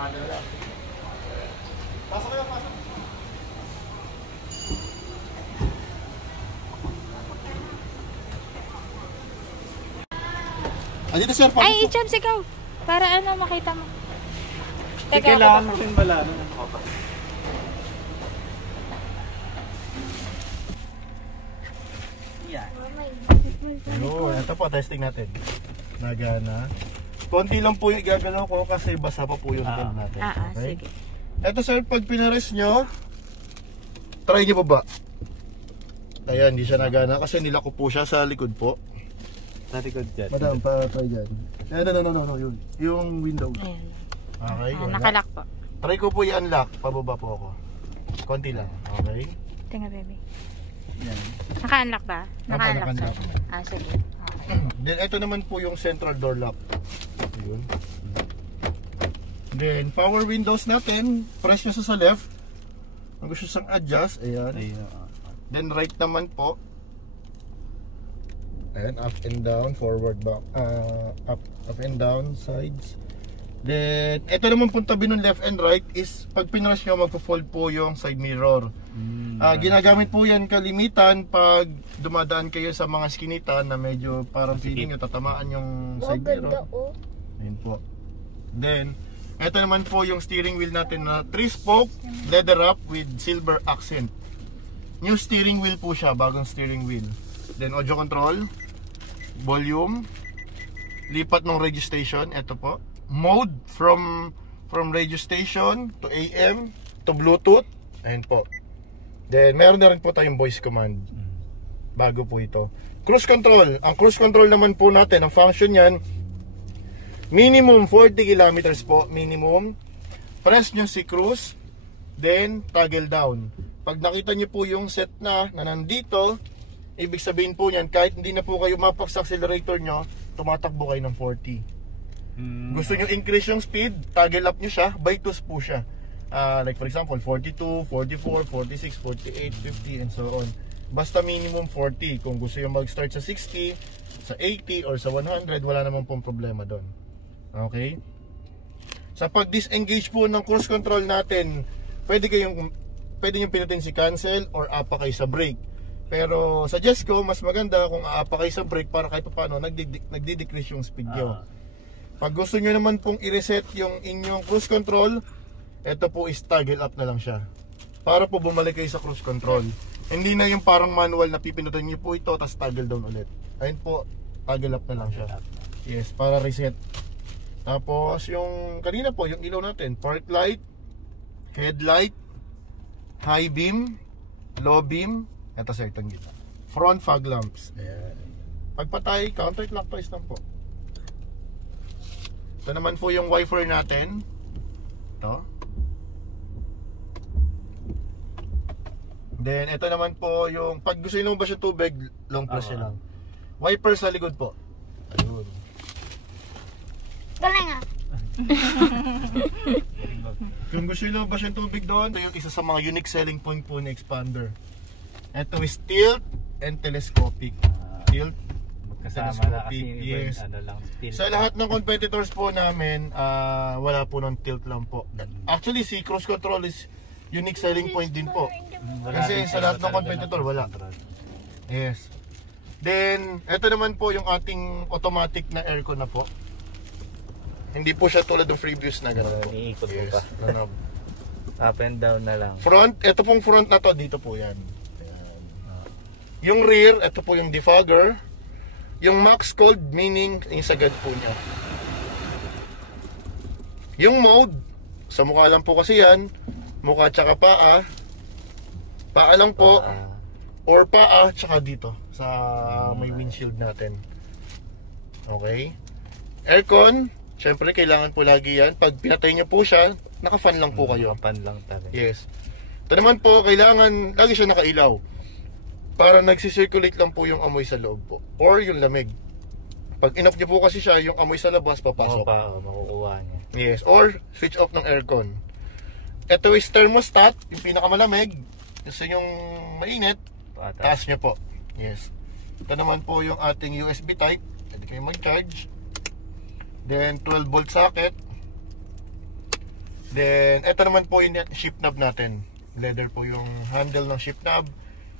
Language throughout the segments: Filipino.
Ano lang. Pasok kayo, pasok. Dito sir, pasok. Ay, i-chance ikaw. Para ano, makita mo. Kailangan mo rin bala. Ayun, ito po, testing natin. Nagana. Konti lang po yung gagalaw ko kasi basa pa po yung valve natin. Okay? Sige. Ito sir, pag pinares nyo, try nyo baba. Ayan, hindi siya nagana kasi nilako po siya sa likod po. Sa likod dyan. Madam, pa-try dyan. No, yun. Yung window. Ayan. Okay, Nakalock po. Try ko po i-unlock, pababa po ako. Konti lang, okay? Tinga baby. Yan. Naka-unlock ba? Naka-unlock sir. Naka-unlock. Sige. Okay. Then, ito naman po yung central door lock. Ayun. Then, power windows natin, press nyo sa left. Kung gusto sang adjust, ayan. Then, right naman po. Ayan, up and down, forward, back, up and down, sides. Then, ito naman po tabi ng left and right is pag pinrush nyo, magpo-fold po yung side mirror. Ginagamit po yan kalimitan pag dumadaan kayo sa mga skinitan na medyo parang feeling nyo tatamaan yung side mirror. Ayan po. Then, ito naman po yung steering wheel natin na 3-spoke, leather wrap with silver accent. New steering wheel po siya, bagong steering wheel. Then, audio control, volume, lipat ng radio station, ito po. Mode from radio station to AM to Bluetooth. Ayan po. Then meron na rin po tayong voice command. Bago po ito. Cruise control. Ang cruise control naman po natin, ang function yan, minimum 40 kilometers po. Minimum. Press nyo si cruise. Then toggle down. Pag nakita nyo po yung set na nandito, ibig sabihin po yan, kahit hindi na po kayo mapak sa accelerator nyo, tumatakbo kayo ng 40. Gusto nyo increase yung speed, toggle up nyo siya, by 2 po siya. Like for example, 42, 44, 46, 48, 50, and so on. Basta minimum 40. Kung gusto nyo mag-start sa 60, sa 80, or sa 100, wala naman pong problema doon. Okay? Sa pag-disengage po ng cruise control natin, pwede nyo pinutin si cancel or apa kayo sa brake. Pero suggest ko, mas maganda kung aapa kayo sa brake para kahit paano nagdi-decrease yung speed nyo. Pag gusto nyo naman pong i-reset yung inyong cruise control, ito po is toggle up na lang siya. Para po bumalik kayo sa cruise control. Hindi na yung parang manual na pipinutin nyo po ito, tapos toggle down ulit. Ayun po, toggle up na lang siya. Yes, para reset. Tapos yung kanina po, yung ilaw natin, park light, headlight, high beam, low beam, ito sir, itong gita. Front fog lamps. Ayan. Pagpatay, counterclockwise lang po. Ito naman po yung wiper natin. Ito. Then ito naman po yung pag gusto nyo lumabas yung tubig, long press nyo lang. Wiper sa likod po. Ayun. Galing ah. Kung gusto nyo lumabas yung tubig doon, ito yung isa sa mga unique selling point po ni Expander. Ito is tilt and telescopic. Tilt. Kasama na kasi yes. Ano lang, sa lahat ng competitors po namin, wala po ng tilt lang po. Actually, si cruise control is unique selling point din po. Kasi sa lahat ng competitor, wala. Yes. Then, ito naman po yung ating automatic na aircon na po. Hindi po siya tulad ng freebies na gano'n po. Iikot mo Yes. pa. Up and down na lang. Front, ito pong front na to, dito po yan. Ayan. Yung rear, ito po yung defogger. Yung max cold, meaning yung sagad po niya. Yung mode, sa mukha lang po kasi yan. Mukha tsaka paa. Paa lang po. Or paa tsaka dito. Sa may windshield natin. Okay. Aircon, syempre kailangan po lagi yan. Pag pinatay nyo po siya, naka-fan lang po kayo. Naka-fan lang talaga. Yes. Ito naman po, kailangan lagi siya nakailaw. Para nagsisirculate lang po yung amoy sa loob po. Or yung lamig. Pag in-off nyo po kasi siya, yung amoy sa labas papasok. Makukuha niya. Yes. Or switch off ng aircon. Ito is thermostat, yung pinakamalamig. Gusto yung mainit, taas nyo po. Yes. Ito naman po yung ating USB type. Pwede kayo mag-charge. Then 12 volt socket. Then, ito naman po yung shift knob natin. Leather po yung handle ng shift knob.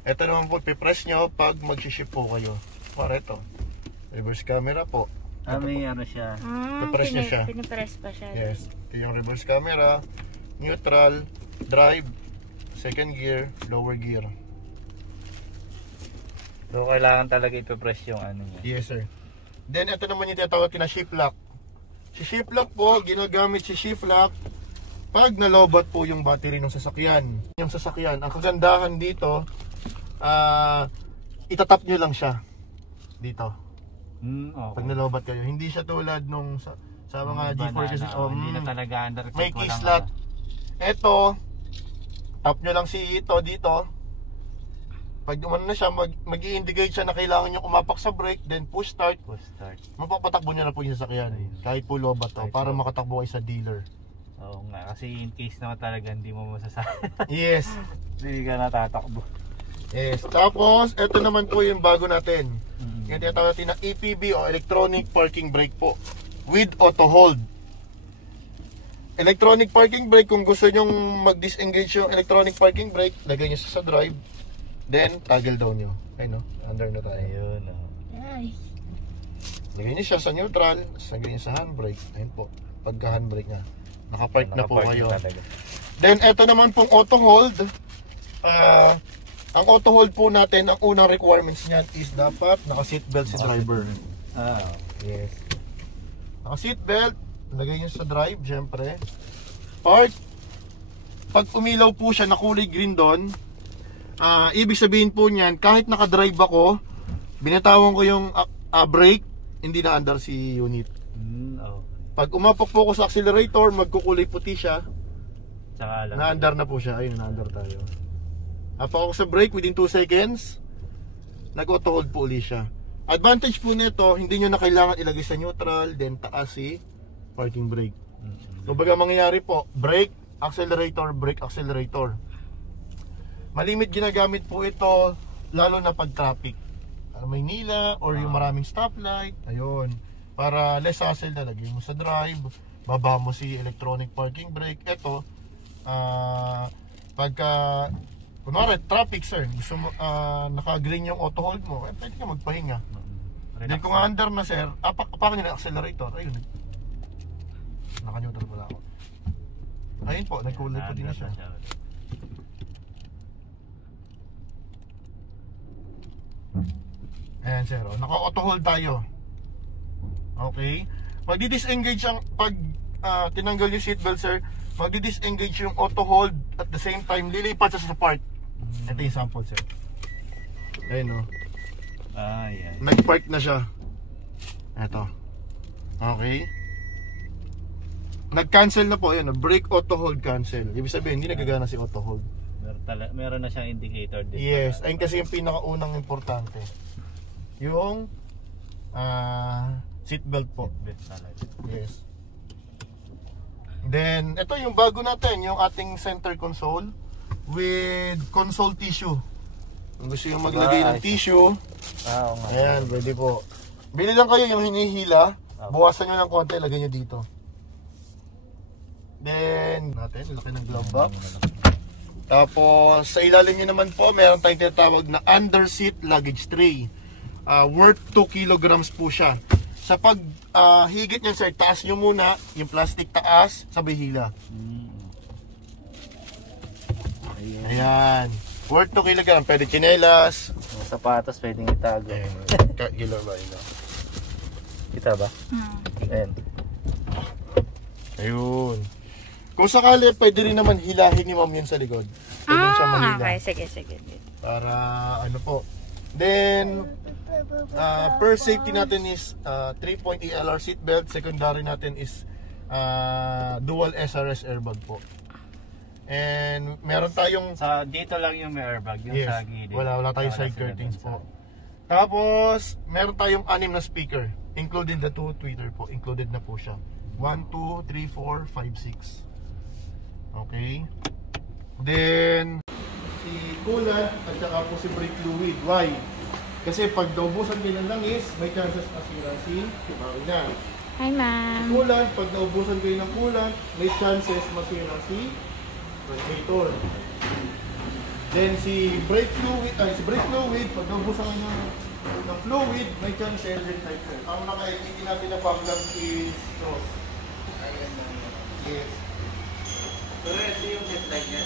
Ito naman po, pipress nyo pag mag-shift po kayo. Para ito. Reverse camera po. May ano siya. Pipress niya siya. Pinipress pa siya. Yes. Ito yung reverse camera, neutral, drive, second gear, lower gear. So, kailangan talaga ipipress yung ano niya. Yes, sir. Then, ito naman yung tinatawag na shift lock. Si shift lock po, ginagamit si shift lock pag nalobat po yung battery ng sasakyan. Yung sasakyan, ang kagandahan dito, itatap nyo lang siya dito. Okay. Pag nalobat kayo, hindi siya tulad nung sa mga G4 kasi hindi na talaga under may key slot. Ito, tap nyo lang si ito dito. Pag umano na siya, mag-i-indicate siya na kailangan nyo umapak sa brake, then push start. Push start. Mapapatakbo nyo na po yung sasakyan. Kahit po lobat to, para makatakbo kayo sa dealer. Oo nga, kasi in case naman talaga hindi mo masasabi. Yes. Hindi ka natatakbo. Yes. Tapos, ito naman po yung bago natin. Yung tinatawag natin na EPB o Electronic Parking Brake po. With auto hold. Electronic parking brake, kung gusto nyo mag-disengage yung electronic parking brake, lagay nyo sa drive. Then, toggle down nyo. Ayun, no? Under na tayo. Ayun, Ay. Lagay nyo siya sa neutral, lagay nyo sa handbrake. Ayun po, pagka handbrake na. Nakapark na po kayo. Then, eto naman pong auto hold. Ang auto hold po natin, ang unang requirements niyan is dapat naka-seatbelt si driver. Yes. Naka-seatbelt, lagay nyo sa drive, syempre. Pag umilaw po siya na kulay green doon, ibig sabihin po niyan, kahit naka-drive ako, binatawan ko yung brake, hindi na under si unit. Pag umapak po ako sa accelerator, magkukulay puti siya. Na-under na po siya. Ayun, na-under tayo. Apak ako sa brake within 2 seconds, nag-auto hold po ulit siya. Advantage po nito, hindi nyo na kailangan ilagay sa neutral, then taas si parking brake. So baga mangyayari po, brake, accelerator, brake, accelerator. Malimit ginagamit po ito lalo na pag traffic, Maynila or yung maraming stoplight. Ayun, para less hassle na, lagay mo sa drive, baba mo si electronic parking brake. Ito pagka kunwari traffic sir, gusto mo naka-green yung auto hold mo, pwede ka magpahinga. Then kung under na sir, apakan nyo na accelerator. Ayun, naka-neutral pala ako. Ayun po, nagkulay po din na siya. Ayan sir, naka-auto hold tayo. Okay. Magdi-disengage ang pag tinanggal yung seatbelt sir, magdi-disengage yung auto hold at the same time lilipat siya sa park. Ito yung sample sir. Ayun o. Nag-park na siya. Ito. Okay. Nag-cancel na po. Ayan, brake auto hold cancel. Ibig sabihin, hindi nagagana si auto hold. Meron na siyang indicator dito. Yes, ayun kasi yung pinakaunang importante. Yung seatbelt po. Seatbelt talaga. Yes. Then, ito yung bago natin, yung ating center console with console tissue. Kung gusto yung maglagay ng tissue, ayan, pwede po. Bili lang kayo yung hinihila, buwasan nyo ng konti, lagay nyo dito. Then, natin, laki ng glove box. Tapos, sa ilalim nyo naman po, meron tayong tinatawag na under seat luggage tray. Worth 2 kilograms po siya. Sa pag higit nyan sir, taas nyo muna, yung plastic taas, sabay hila. Ayan. Worth 2 kilogram, pwede chinelas. Sapatos pwedeng itago. Ayan, kilo ba ito? Kita ba? Ayan. Ayun. Kung sakali, pwede rin naman hilahin ni ma'am yun sa likod. Pwede siya mahila. Okay, sige. Para ano po. Then, per safety natin is 3-point ELR seatbelt. Secondary natin is dual SRS airbag po. And meron tayong Dito lang yung may airbag, yung sa gilid. wala tayong side curtains po. Tapos, meron tayong 6 na speaker, including the 2 tweeter po. Included na po siya. 1, 2, 3, 4, 5, 6. Okay. Then, si coolant at saka po si brake fluid. Why? Kasi pag naubusan din ng langis, may chances masira si makina. Hi, ma'am. Coolant, pag naubusan kayo ng coolant, may chances masira si radiator. Then si brake fluid, pag naubusan kayo ng fluid, may chances din type 4. Ang naka-LED natin na panggang is cross. Yes. Pero ito yung headlight niya.